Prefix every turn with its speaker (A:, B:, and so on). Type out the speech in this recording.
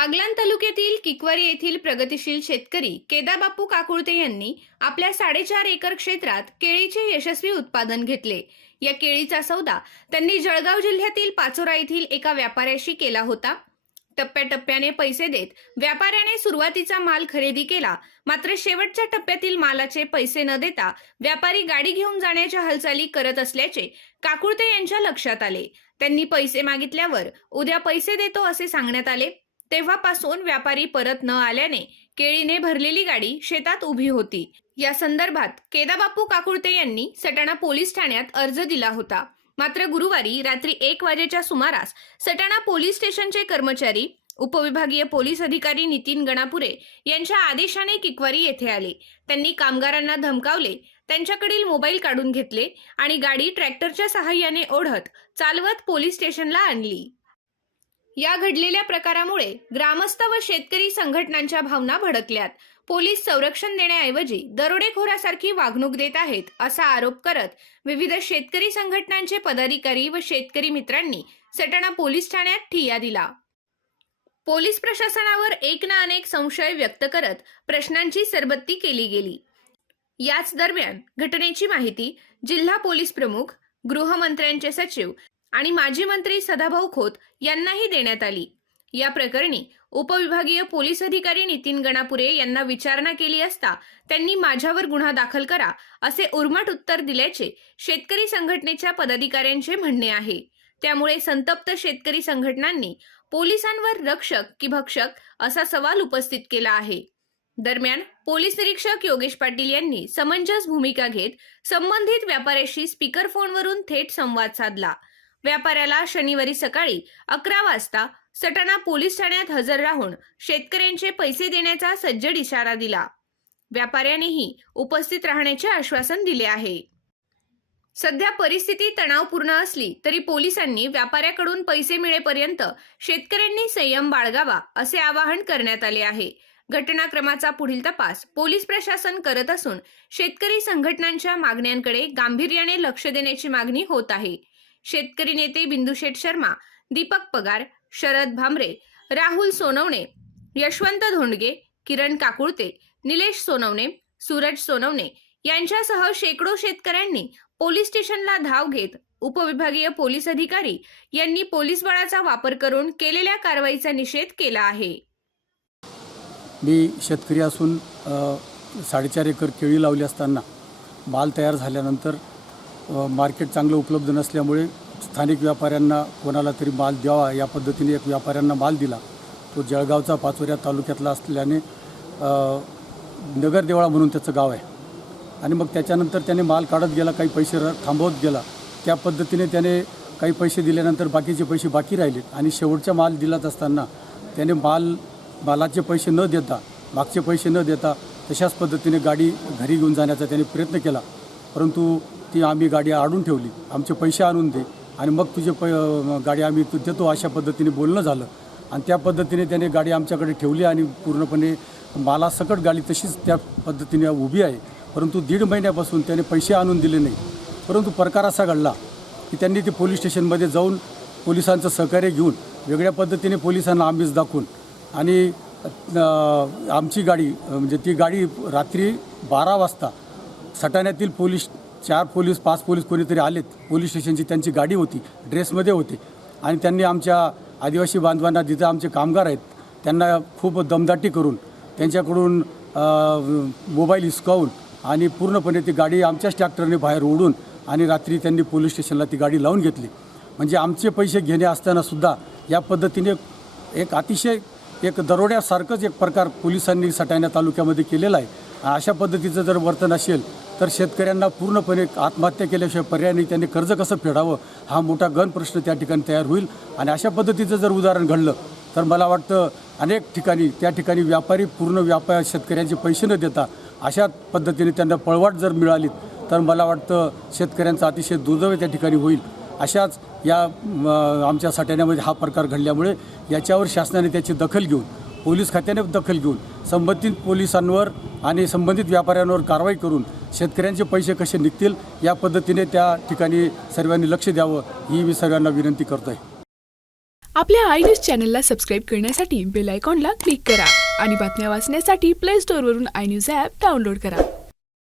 A: बागलान तालुक्यातील किकवरी येथील प्रगतिशील शेतकरी केदाबापू काकुळते यांनी आपल्या साडेचार एकर क्षेत्रात केळीचे यशस्वी उत्पादन घेतले. या केळीचा सौदा त्यांनी जळगाव जिल्ह्यातील पाचोरा येथील एका व्यापाऱ्याशी केला होता. टप्प्याटप्प्याने पैसे देत व्यापाऱ्याने सुरुवातीचा माल खरेदी केला. मात्र शेवटच्या टप्प्यातील मालाचे पैसे न देता व्यापारी गाडी घेऊन जाण्याच्या हालचाली करत असल्याचे काकुळते यांच्या लक्षात आले. त्यांनी पैसे मागितल्यावर उद्या पैसे देतो असे सांगण्यात आले. तेव्हापासून व्यापारी परत न आल्याने केळीने भरलेली गाडी शेतात उभी होती. या संदर्भात केदाबापू काकुळते यांनी सटाणा पोलीस ठाण्यात अर्ज दिला होता. मात्र गुरुवारी रात्री एक वाजेच्या सुमारास सटाणा पोलीस स्टेशनचे कर्मचारी उपविभागीय पोलीस अधिकारी नितीन गणापुरे यांच्या आदेशाने किकवारी येथे आले. त्यांनी कामगारांना धमकावले त्यांच्याकडील मोबाईल काढून घेतले आणि गाडी ट्रॅक्टरच्या सहाय्याने ओढत चालवत पोलीस स्टेशनला आणली. या घडलेल्या प्रकारामुळे ग्रामस्थ व शेतकरी संघटनांच्या भावना भडकल्यात. पोलीस संरक्षण देण्याऐवजी दरोडेखोरासारखी वागणूक देत आहेत असा आरोप करत विविध शेतकरी संघटनांचे पदाधिकारी व शेतकरी मित्रांनी सटाणा पोलीस ठाण्यात ठिय्या दिला. पोलीस प्रशासनावर एक ना अनेक संशय व्यक्त करत प्रश्नांची सरबत्ती केली गेली. याच दरम्यान घटनेची माहिती जिल्हा पोलीस प्रमुख गृहमंत्र्यांचे सचिव आणि माजी मंत्री सदाभाऊ खोत यांनाही देण्यात आली. या प्रकरणी उपविभागीय पोलीस अधिकारी नितीन गणापुरे यांना विचारणा केली असता त्यांनी माझ्यावर गुन्हा दाखल करा असे उर्मट उत्तर दिल्याचे शेतकरी संघटनेच्या पदाधिकाऱ्यांचे म्हणणे आहे. त्यामुळे संतप्त शेतकरी संघटनांनी पोलिसांवर रक्षक की भक्षक असा सवाल उपस्थित केला आहे. दरम्यान पोलीस निरीक्षक योगेश पाटील यांनी समंजस भूमिका घेत संबंधित व्यापाऱ्याशी स्पीकर फोनवरून थेट संवाद साधला. व्यापाऱ्याला शनिवारी सकाळी अकरा वाजता सटाणा पोलीस ठाण्यात हजर राहून शेतकऱ्यांचे पैसे देण्याचा सज्जड इशारा दिला. व्यापाऱ्यानेही उपस्थित राहण्याचे आश्वासन दिले आहे. सध्या परिस्थिती तणावपूर्ण असली तरी पोलिसांनी व्यापाऱ्याकडून पैसे मिळेपर्यंत शेतकऱ्यांनी संयम बाळगावा असे आवाहन करण्यात आले आहे. घटनाक्रमाचा पुढील तपास पोलीस प्रशासन करत असून शेतकरी संघटनांच्या मागण्यांकडे गांभीर्याने लक्ष देण्याची मागणी होत आहे. शेतकरी नेते बिंदुशेठ शर्मा दीपक पगार शरद भामरे राहुल सोनवणे यशवंत धोंडगे किरण काकुळते निलेश सोनवणे सूरज सोनवणे यांच्यासह शेकडो शेतकऱ्यांनी पोलीस स्टेशनला धाव घेत उपविभागीय पोलीस अधिकारी यांनी पोलीस बळाचा वापर करून केलेल्या कारवाईचा निषेध केला आहे.
B: मी शेतकरी असून साडेचार एकर केळी लावली असताना माल तयार झाल्यानंतर मार्केट चांगलं उपलब्ध नसल्यामुळे स्थानिक व्यापाऱ्यांना कोणाला तरी माल द्यावा या पद्धतीने एक व्यापाऱ्यांना माल दिला. तो जळगावचा पाचोऱ्या तालुक्यातला असल्याने नगरदेवळा म्हणून त्याचं गाव आहे. आणि मग त्याच्यानंतर त्याने माल काढत गेला काही पैसे र थांबवत गेला. त्या पद्धतीने त्याने काही पैसे दिल्यानंतर बाकीचे पैसे बाकी राहिले. आणि शेवटचा माल दिलाच असताना त्याने माल मालाचे पैसे न देता मागचे पैसे न देता तशाच पद्धतीने गाडी घरी घेऊन जाण्याचा त्याने प्रयत्न केला. परंतु ती आम्ही गाडी आणून ठेवली. आमचे पैसे आणून दे. आणि मग तुझे पै गाडी आम्ही तू देतो अशा पद्धतीने बोलणं झालं. आणि त्या पद्धतीने त्याने गाडी आमच्याकडे ठेवली आणि पूर्णपणे मालासकट गाडी तशीच त्या पद्धतीने उभी आहे. परंतु दीड महिन्यापासून त्याने पैसे आणून दिले नाही. परंतु प्रकार असा घडला की त्यांनी ते पोलीस स्टेशनमध्ये जाऊन पोलिसांचं सहकार्य घेऊन वेगळ्या पद्धतीने पोलिसांना आम्हीच दाखवून आणि आमची गाडी म्हणजे ती गाडी रात्री बारा वाजता सटाण्यातील पोलीस चार पोलीस पाच पोलीस कोणीतरी आलेत. पोलीस स्टेशनची त्यांची गाडी होती ड्रेसमध्ये होते. आणि त्यांनी आमच्या आदिवासी बांधवांना जिथं आमचे कामगार आहेत त्यांना खूप दमदाटी करून त्यांच्याकडून मोबाईल हिसकावून आणि पूर्णपणे ती गाडी आमच्याच ट्रॅक्टरने बाहेर ओढून आणि रात्री त्यांनी पोलीस स्टेशनला ती गाडी लावून घेतली. म्हणजे आमचे पैसे घेणे असतानासुद्धा या पद्धतीने एक अतिशय एक दरोड्यासारखंच एक प्रकार पोलिसांनी सटाणा तालुक्यामध्ये केलेला आहे. अशा पद्धतीचं जर वर्तन असेल तर शेतकऱ्यांना पूर्णपणे आत्महत्या केल्याशिवाय पर्याय नाही त्यांनी कर्ज कसं फेडावं हा मोठा गण प्रश्न त्या ठिकाणी तयार होईल. आणि अशा पद्धतीचं जर उदाहरण घडलं तर मला वाटतं अनेक ठिकाणी त्या ठिकाणी व्यापारी पूर्ण व्यापार शेतकऱ्यांचे पैसे न देता अशा पद्धतीने त्यांना पळवाट जर मिळाली तर मला वाटतं शेतकऱ्यांचा अतिशय दुर्दैव त्या ठिकाणी होईल. अशाच या आमच्या सटाण्यामध्ये हा प्रकार घडल्यामुळे याच्यावर शासनाने त्याची दखल घेऊन पोलीस खात्याने दखल घेऊन संबंधित पोलिसांवर आणि संबंधित व्यापाऱ्यांवर कारवाई करून शेतकऱ्यांचे पैसे कसे निघतील या पद्धतीने त्या ठिकाणी सर्वांनी लक्ष द्यावं ही मी सर्वांना विनंती करतो आहे
C: आपल्या आय न्यूज चॅनलला सबस्क्राईब करण्यासाठी बेल आयकॉनला क्लिक करा आणि बातम्या वाचण्यासाठी प्ले स्टोअरवरून आय न्यूज ॲप डाउनलोड करा.